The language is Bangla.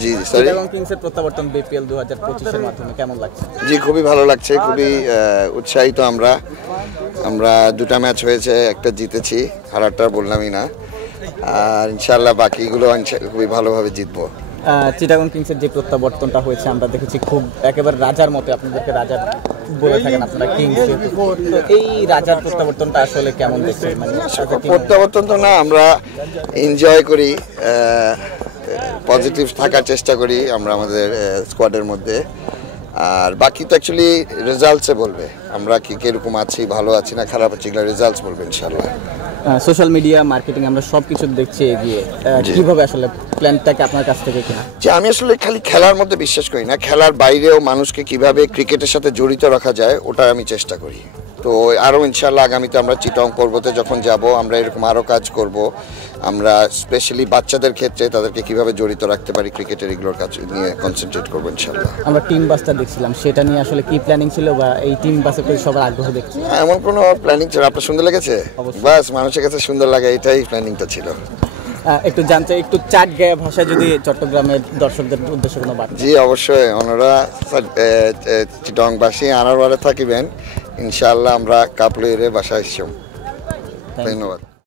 জি সরি চিটাগং কিংসের প্রত্যাবর্তন বিপিএল 2025 এর মাধ্যমে কেমন লাগছে? জি খুবই ভালো লাগছে, খুবই উৎসাহিত আমরা। আমরা দুটা ম্যাচ হয়েছে, একটা জিতেছি, হারাটা বললামই না। আর ইনশাআল্লাহ বাকিগুলো খুবই ভালোভাবে জিতবো। চিটাগং কিংসের যে প্রত্যাবর্তনটা হয়েছে আমরা দেখেছি খুব একেবারে রাজার মতো, আপনাদেরকে রাজা বলে থাকেন আপনারা কিংস। তো এই রাজার প্রত্যাবর্তনটা আসলে কেমন দেখছেন? মানে প্রত্যাবর্তন তো না, আমরা এনজয় করি, পজিটিভ থাকার চেষ্টা করি আমরা আমাদের স্কোয়াডের মধ্যে। আর বাকি তো অ্যাকচুয়ালি রেজাল্টসে বলবে আমরা কি কিরকম আছি, ভালো আছি না খারাপ আছি, এগুলো রেজাল্টস বলবে ইনশাআল্লাহ। সোশ্যাল মিডিয়া মার্কেটিং আমরা সব কিছু দেখছি এগিয়ে, কিভাবে আসলে প্ল্যানটাকে আপনার কাছ থেকে কিনা? যে আমি আসলে খালি খেলার মধ্যে বিশ্বাস করি না, খেলার বাইরেও মানুষকে কিভাবে ক্রিকেটের সাথে জড়িত রাখা যায় ওটা আমি চেষ্টা করি। তো আরও ইনশাআল্লাহ আগামীতে আমরা চিটং পর্বতে যখন যাব আমরা এরকম আরও কাজ করব। আমরা স্পেশালি বাচ্চাদের ক্ষেত্রে তাদেরকে কিভাবে জড়িত রাখতে পারি ক্রিকেটের, এগুলোর কাজ নিয়ে কনসেন্ট্রেট করবো ইনশাআল্লাহ। আমরা টিম বাসটা দেখছিলাম, সেটা নিয়ে আসলে কি প্ল্যানিং ছিল বা এই টিম বাসের প্রতি সবার আগ্রহ দেখছি? এমন কোনো প্ল্যানিং ছিল? আপনার সুন্দর লেগেছে? বাস মানুষের কাছে সুন্দর লাগে, এটাই প্ল্যানিংটা ছিল। একটু জানতে, একটু চাট গায়ে ভাষায় যদি চট্টগ্রামের দর্শকদের উদ্দেশ্যে কোনো বার্তা? জি অবশ্যই, ওনারা চিটংবাসী আনারওয়ারে থাকিবেন ইনশাআল্লাহ, আমরা কাপড়ে বাসায় এসেছি। ধন্যবাদ।